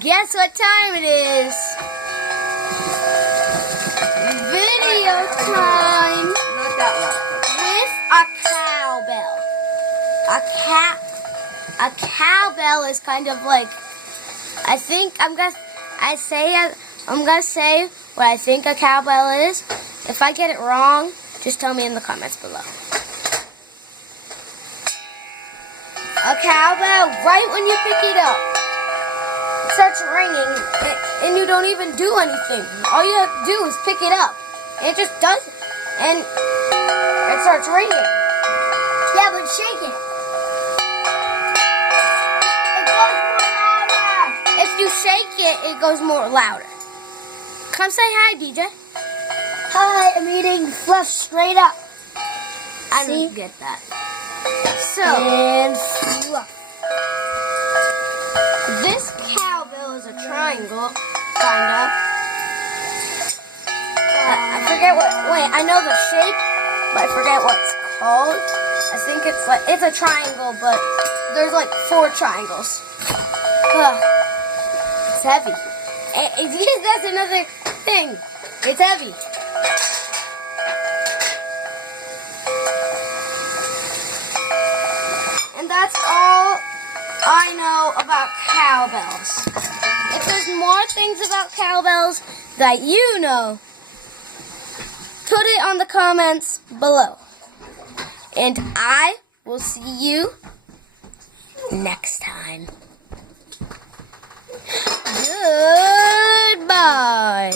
Guess what time it is? Video time Not that with a cowbell. A cowbell is kind of like, I'm gonna say what I think a cowbell is. If I get it wrong, just tell me in the comments below. A cowbell, right when you pick it up, it starts ringing, and you don't even do anything. All you have to do is pick it up. It just does it, and it starts ringing. Yeah, but shake it. It goes more louder. If you shake it, it goes more louder. Come say hi, DJ. Hi, I'm eating fluff straight up. I See? don't get that. So, And fluff. this cowbell is a triangle, kind of. I forget what, wait, I know the shape, but I forget what it's called. I think it's a triangle, but there's like 4 triangles. Ugh, it's heavy. That's another thing. It's heavy. And that's all I know about cowbells. If there's more things about cowbells that you know, put it on the comments below. And I will see you next time. Goodbye.